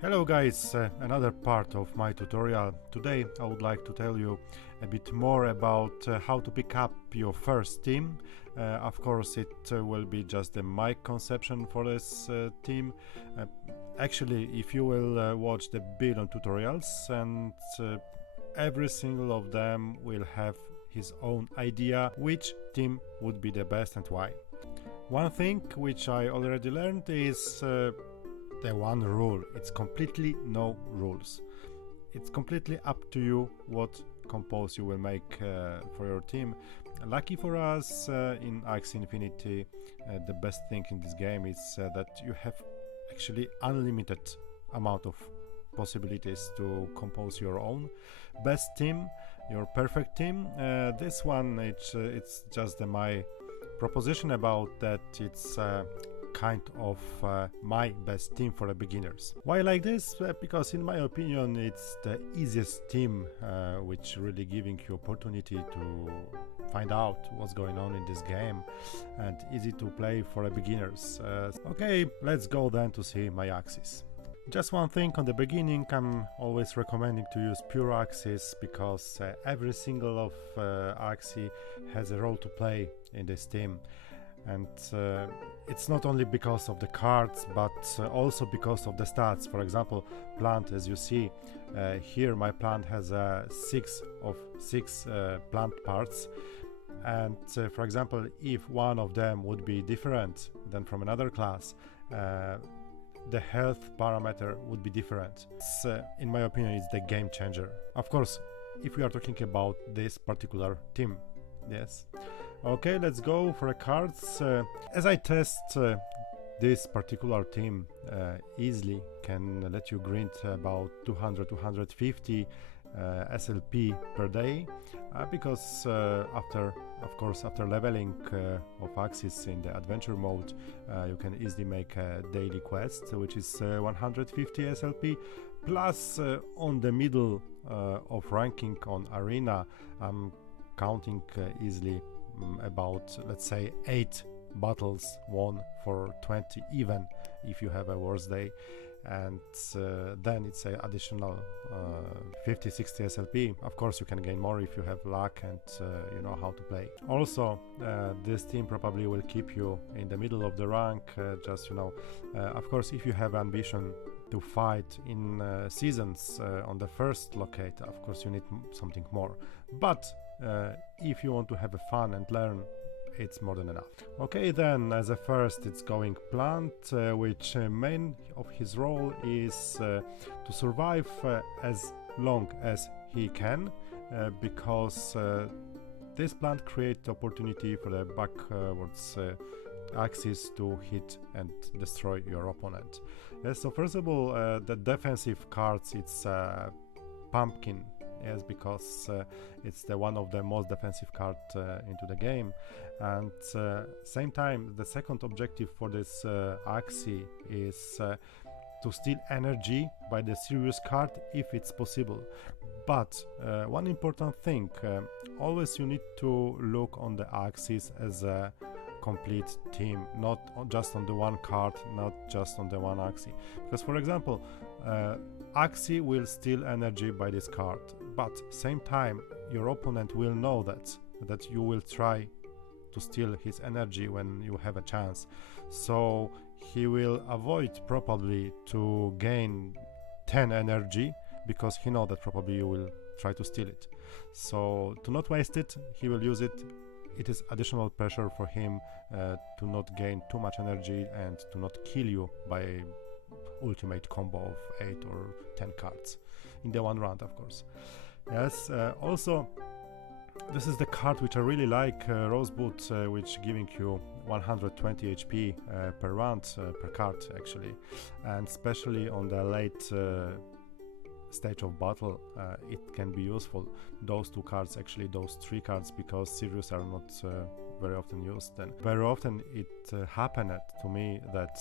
Hello guys, another part of my tutorial. Today I would like to tell you a bit more about how to pick up your first team. Of course it will be just my conception for this team. Actually, if you will watch the build on tutorials, and every single of them will have his own idea which team would be the best and why. One thing which I already learned is the one rule: it's completely no rules. It's completely up to you what compose you will make for your team. Lucky for us, in Axie Infinity, the best thing in this game is that you have actually unlimited amount of possibilities to compose your own best team, your perfect team. This one, it's just my proposition about that. It's kind of my best team for the beginners. Why like this? Because in my opinion it's the easiest team, which really giving you opportunity to find out what's going on in this game, and easy to play for the beginners. Okay, let's go then to see my axes. Just one thing on the beginning: I'm always recommending to use pure axes, because every single of axie has a role to play in this team. And it's not only because of the cards, but also because of the stats. For example, plant, as you see here, my plant has 6 of 6 plant parts, and for example, if one of them would be different than from another class, the health parameter would be different. It's, in my opinion, it's the game changer. Of course, if we are talking about this particular team. Yes. Okay, let's go for the cards. As I test this particular team, easily can let you grind about 200-250 SLP per day, because after leveling of axes in the adventure mode, you can easily make a daily quest, which is 150 SLP, plus on the middle of ranking on arena, I'm counting easily about, let's say, 8 battles won for 20, even if you have a worse day, and then it's an additional 50-60 SLP. Of course you can gain more if you have luck and you know how to play. Also, this team probably will keep you in the middle of the rank, just, you know, of course, if you have ambition to fight in seasons on the first locate, of course you need something more, but if you want to have a fun and learn, it's more than enough. Okay, then as a first it's going plant, which main of his role is to survive as long as he can, because this plant creates opportunity for the backwards axis to hit and destroy your opponent. So first of all, the defensive cards, it's pumpkin. Yes, because it's the one of the most defensive card into the game, and same time the second objective for this axie is to steal energy by the serious card if it's possible. But one important thing, always you need to look on the axis as a complete team, not just on the one card, not just on the one axie, because for example, axie will steal energy by this card, but same time your opponent will know that you will try to steal his energy when you have a chance, so he will avoid probably to gain 10 energy, because he knows that probably you will try to steal it. So to not waste it, he will use it. It is additional pressure for him to not gain too much energy and to not kill you by ultimate combo of 8 or 10 cards in the one round, of course. Yes, also this is the card which I really like, Rosebud, which giving you 120 HP per round, per card actually, and especially on the late stage of battle, it can be useful. Those 2 cards, actually those 3 cards, because serious are not very often used. And very often it happened to me that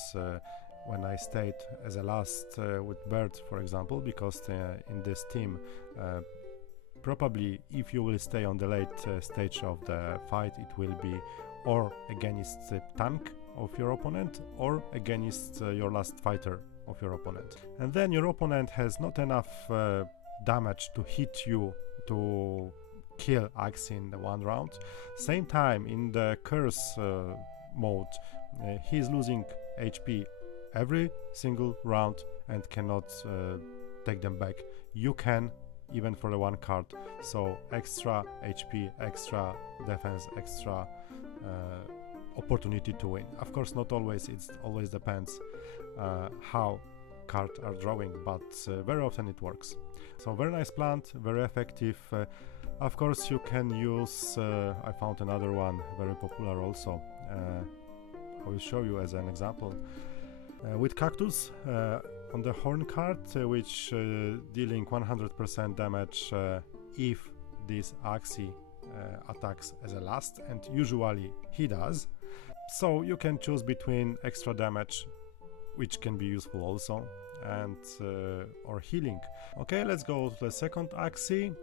when I stayed as a last with Bird, for example, because in this team, probably if you will stay on the late stage of the fight, it will be or against the tank of your opponent or against your last fighter of your opponent. And then your opponent has not enough damage to hit you to kill Axie in the one round. Same time, in the curse mode, he's losing HP every single round and cannot take them back. You can, even for the one card. So extra HP, extra defense, extra opportunity to win. Of course, not always. It always depends how cards are drawing, but very often it works. So very nice plant, very effective. Of course, you can use. I found another one very popular also. I will show you as an example with cactus on the horn card, which dealing 100% damage if this Axie attacks as a last, and usually he does. So you can choose between extra damage, which can be useful also, and or healing. Okay, let's go to the second Axie.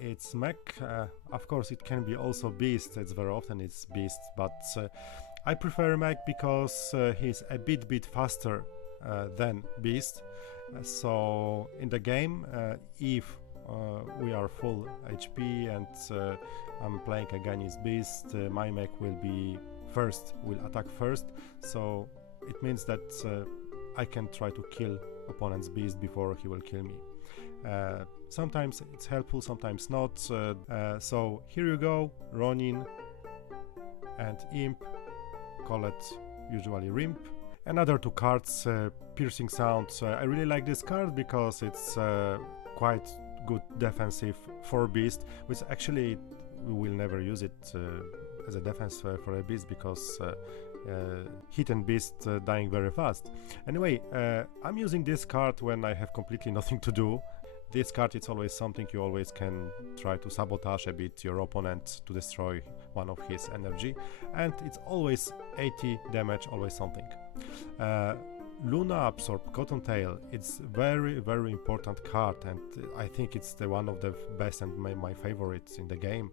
It's mech. Of course, it can be also beast. It's very often it's beast, but I prefer mech because he's a bit faster than beast. So in the game, if we are full HP and I'm playing against beast, my mech will attack first. So it means that I can try to kill opponent's beast before he will kill me. Sometimes it's helpful, sometimes not. So here you go, Ronin and Imp, call it usually Rimp. Another two cards, Piercing Sound. I really like this card because it's quite good defensive for beast, which actually we will never use it as a defense for a beast because hit and beast dying very fast. Anyway, I'm using this card when I have completely nothing to do. This card, it's always something you always can try to sabotage a bit your opponent to destroy one of his energy, and it's always 80 damage, always something. Luna Absorb, Cottontail, it's very important card, and I think it's the one of the best and my favorites in the game,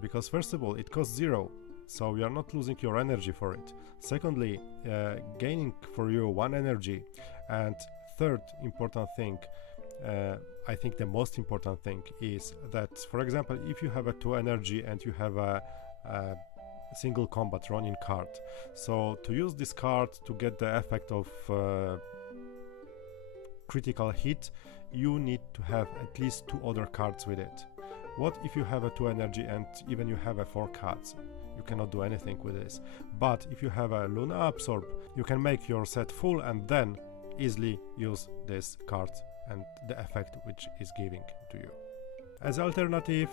because first of all it costs 0, so you are not losing your energy for it. Secondly, gaining for you 1 energy, and third important thing, I think the most important thing is that, for example, if you have a 2 energy and you have a single combat Ronin card, so to use this card to get the effect of critical hit, you need to have at least 2 other cards with it. What if you have a 2 energy and even you have a 4 cards? You cannot do anything with this. But if you have a Luna Absorb, you can make your set full and then easily use this card and the effect which is giving to you. As alternative,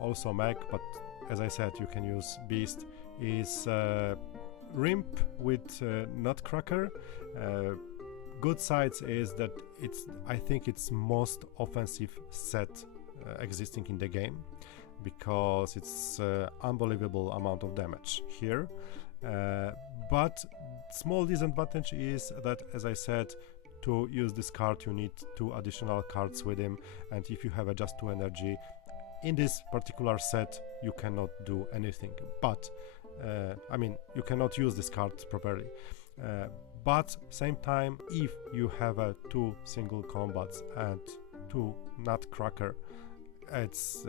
also mech, but as I said, you can use beast, is Rimp with Nutcracker. Good sides is that I think it's most offensive set existing in the game, because it's unbelievable amount of damage here. But small disadvantage is that, as I said, to use this card you need 2 additional cards with him, and if you have just 2 energy in this particular set you cannot do anything. But I mean, you cannot use this card properly, but same time, if you have 2 single combats and 2 Nutcracker, it's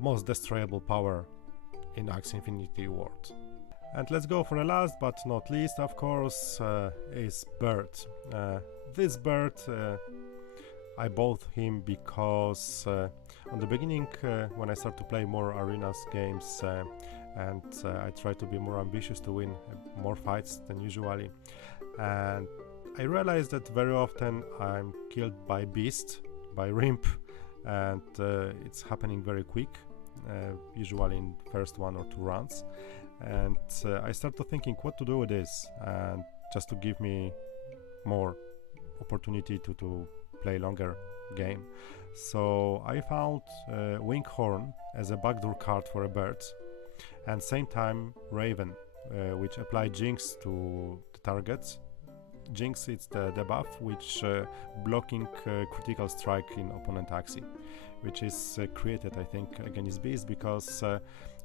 most destroyable power in Axie Infinity World. And let's go for the last but not least, of course, is Bird. This Bird, I bought him because on the beginning, when I start to play more arenas games, and I try to be more ambitious to win more fights than usually, and I realized that very often I'm killed by beast, by Rimp, and it's happening very quick, usually in first 1 or 2 rounds. And I started thinking what to do with this, and just to give me more opportunity to play longer game. So I found Winghorn as a backdoor card for a bird, and same time Raven, which apply Jinx to the targets. Jinx, it's the debuff which blocking critical strike in opponent Axie, which is created, I think, against beast, because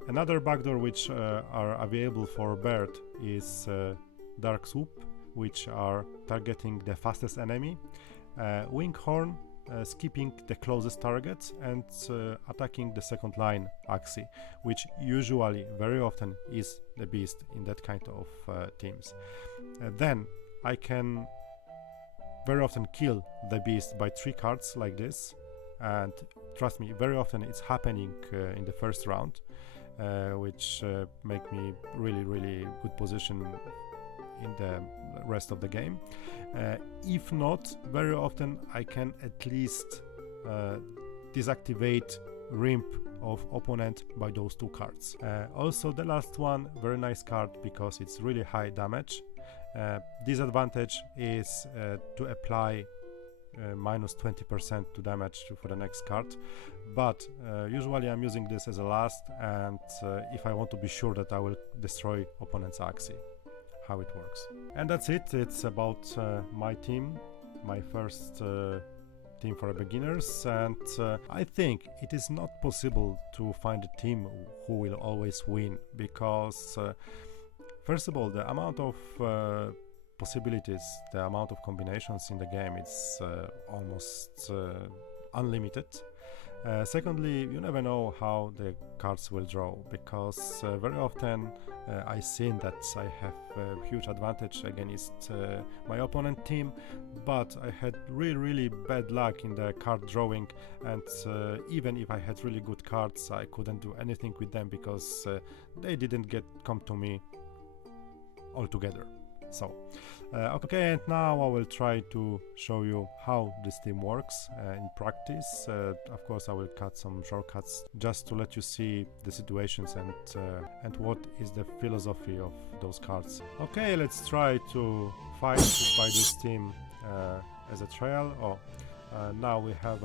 another backdoor which are available for bird is Dark Swoop, which are targeting the fastest enemy, Winghorn skipping the closest targets and attacking the second line Axie, which usually very often is the beast in that kind of teams. Then I can very often kill the beast by 3 cards like this, and trust me, very often it's happening in the first round, which make me really good position in the rest of the game. If not, very often I can at least deactivate Rimp of opponent by those 2 cards. Also the last one, very nice card because it's really high damage. Disadvantage is to apply minus 20% to damage for the next card, but usually I'm using this as a last, and if I want to be sure that I will destroy opponent's Axie, how it works. And that's it. It's about my team, my first team for beginners, and I think it is not possible to find a team who will always win, because first of all, the amount of possibilities, the amount of combinations in the game, it's almost unlimited. Secondly, you never know how the cards will draw, because very often I seen that I have a huge advantage against my opponent team, but I had really bad luck in the card drawing, and even if I had really good cards, I couldn't do anything with them because they didn't come to me altogether. So okay, and now I will try to show you how this team works in practice. Of course I will cut some shortcuts just to let you see the situations and what is the philosophy of those cards. Okay, let's try to fight by this team as a trial. Now we have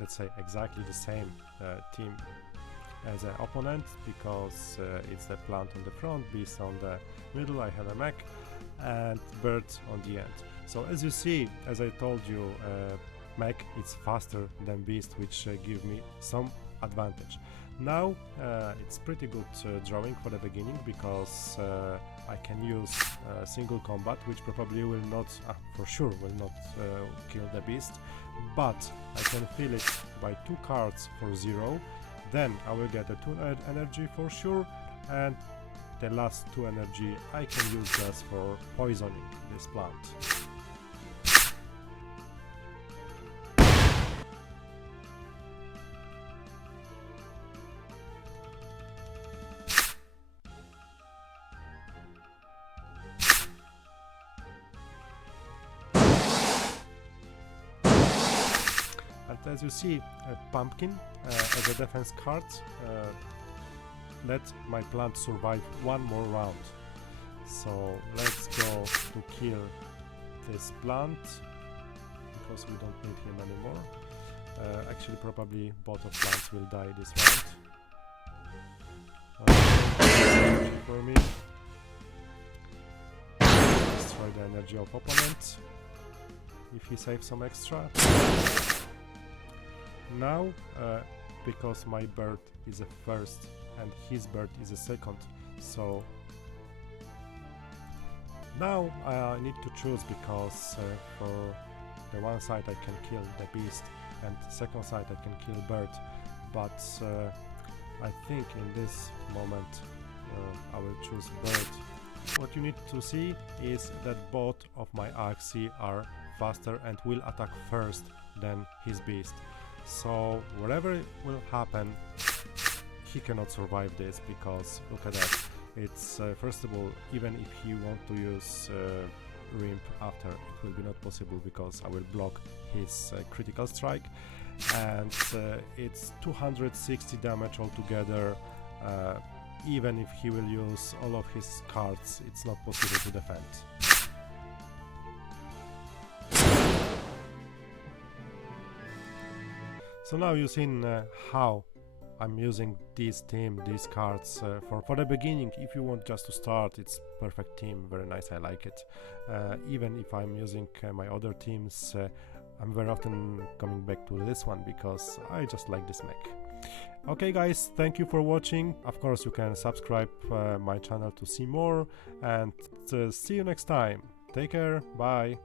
exactly the same team as an opponent, because it's the plant on the front, beast on the middle, I have a mech, and bird on the end. So as you see, as I told you, mech is faster than beast, which give me some advantage. Now it's pretty good drawing for the beginning, because I can use single combat, which probably will not, for sure will not kill the beast, but I can fill it by 2 cards for 0. Then I will get a 2 energy for sure, and the last 2 energy I can use just for poisoning this plant. And as you see, a pumpkin as a defense card let my plant survive 1 more round. So let's go to kill this plant, because we don't need him anymore. Actually, probably both of plants will die this round. For me, destroy the energy of opponent if he saves some extra. Now, because my bird is a first and his bird is a second, so now I need to choose, because for the one side I can kill the beast and the second side I can kill bird, but I think in this moment I will choose bird. What you need to see is that both of my Axie are faster and will attack first than his beast. So whatever will happen, he cannot survive this, because look at that. It's first of all, even if he wants to use Rimp after, it will be not possible, because I will block his critical strike, and it's 260 damage altogether. Even if he will use all of his cards, it's not possible to defend. So now you've seen how I'm using these cards for the beginning. If you want just to start, it's perfect team, very nice, I like it. Even if I'm using my other teams, I'm very often coming back to this one, because I just like this mech. Okay guys, thank you for watching. Of course you can subscribe my channel to see more, and see you next time. Take care, bye.